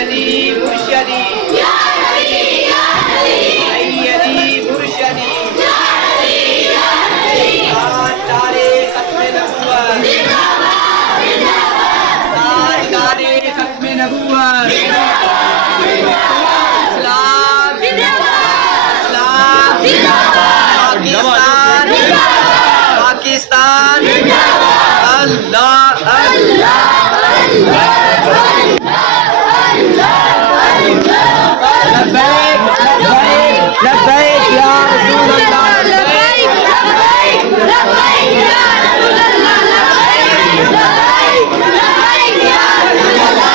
سیدی مرشدی سیدی مرشدی تاجدار ختم نبوت تاجدار ختم نبوت اسلام اسلام پاکستان اللہ اللہ لبیک لبیک لبیک یا رسول اللہ لبیک لبیک لبیک یا رسول اللہ لبیک لبیک لبیک یا رسول اللہ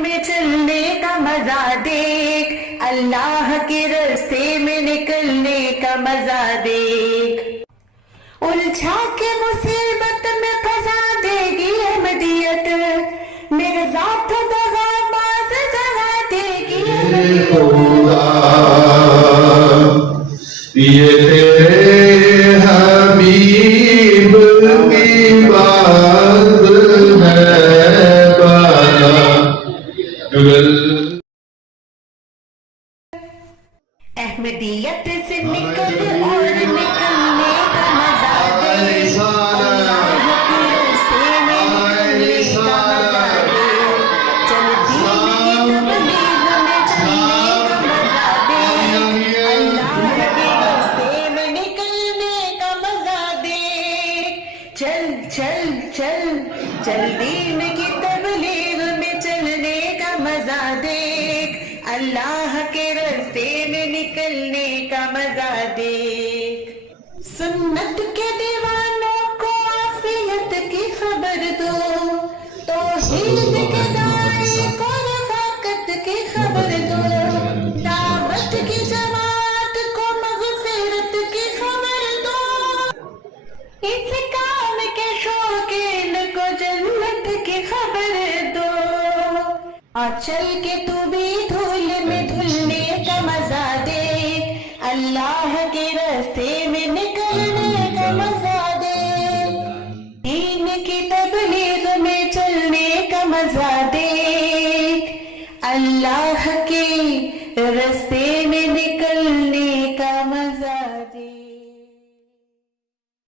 میں چلنے کا مزہ دیکھ اللہ کے راستے میں نکلنے کا مزہ دیکھ الجھا کے مصیبت میں پھنسا دے گی احمدیت میرے ذات دغا باز جگا دے گی یہ تیرے حبیب کی بات ہے بالا احمدیت سے نکل اور نکلنے کا مزہ دے اللہ کے راستے میں نکلنے کا مزہ دے چل دین کی تبلیغ میں چلنے کا مزہ دے اللہ کے راستے میں نکلنے کا مزہ دے چل چل چل چل دین کی تبلیغ میں چلنے کا مزہ دیکھ اللہ کے راستے میں نکلنے کا مزہ دیکھ سنت کے دیوانوں کو عافیت کی خبر دو توحید کے داعی کو رفاقت کی خبر دو دعوت کی جماعت کو مغفرت کی خبر دو اس کام کے شوقین کو جنت کی خبر دو اور چل کے تو بھی دھول میں دھلنے کا مزہ دیکھ اللہ کے راستے میں نکلنے کا مزہ دیکھ دین کی تبلیغ میں چلنے کا مزہ